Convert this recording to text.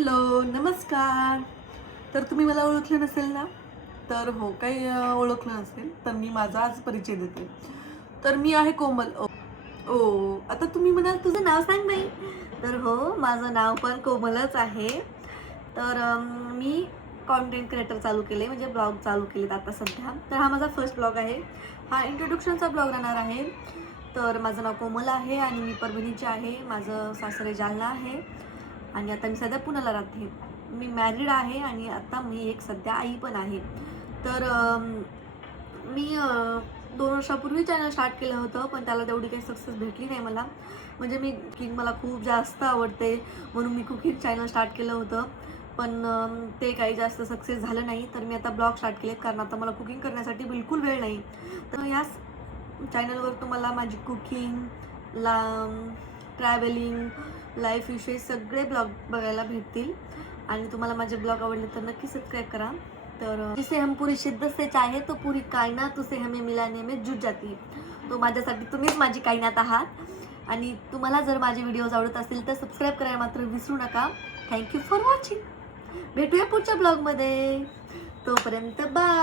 Hello, नमस्कार. तर तुम्ही मला ओळखलं नसेल ना? तर हो, काही ओळखलं नसेल तर मी माझा आज परिचय देते. तर मी आहे कोमल. आता तुम्ही म्हणाल तुझं नाव सांग बाई. तर हो, माझं नाव पण कोमलच आहे. तर मी कंटेंट क्रिएटर चालू केले म्हणजे ब्लॉग चालू केलेत आता सध्या. तर हा माझा फर्स्ट ब्लॉग आहे. हा इंट्रोडक्शनचा ब्लॉग राहणार आहे. तर माझं नाव कोमल आहे आणि मी परभणीची आहे. माझं सासरे जालना आहे आणि आता मी सध्या पुण्याला राहते. मी मॅरिड आहे आणि आता मी एक सध्या आई पण आहे. तर मी 2 वर्षापूर्वी चॅनल स्टार्ट केलं होतं, पण त्याला तेवढी काही सक्सेस भेटली नाही मला. म्हणजे मी कुकिंग मला खूप जास्त आवडते, म्हणून मी कुकिंग चॅनल स्टार्ट केलं होतं. पण ते काही जास्त सक्सेस झालं नाही. तर मी आता ब्लॉग स्टार्ट केलेत, कारण आता मला कुकिंग करण्यासाठी बिलकुल वेळ नाही. तर याच चॅनलवर तुम्हाला माझी कुकिंग, ट्रॅव्हलिंग, लाईफविषयी सगळे ब्लॉग बघायला भेटतील आणि तुम्हाला माझे ब्लॉग आवडले तर नक्की सबस्क्राईब करा. तर जिसे हम पूरी शिद्दत से चाहे तो पूरी कायनात उसे हमें मिलाने में जुट जाती है. तो माझ्यासाठी तुम्हीच माझी कायनात आहात आणि तुम्हाला जर माझे व्हिडिओज आवडत असतील तर सबस्क्राईब करायला मात्र विसरू नका. Thank you for watching. भेटूया पुढच्या ब्लॉगमध्ये. तोपर्यंत बाय.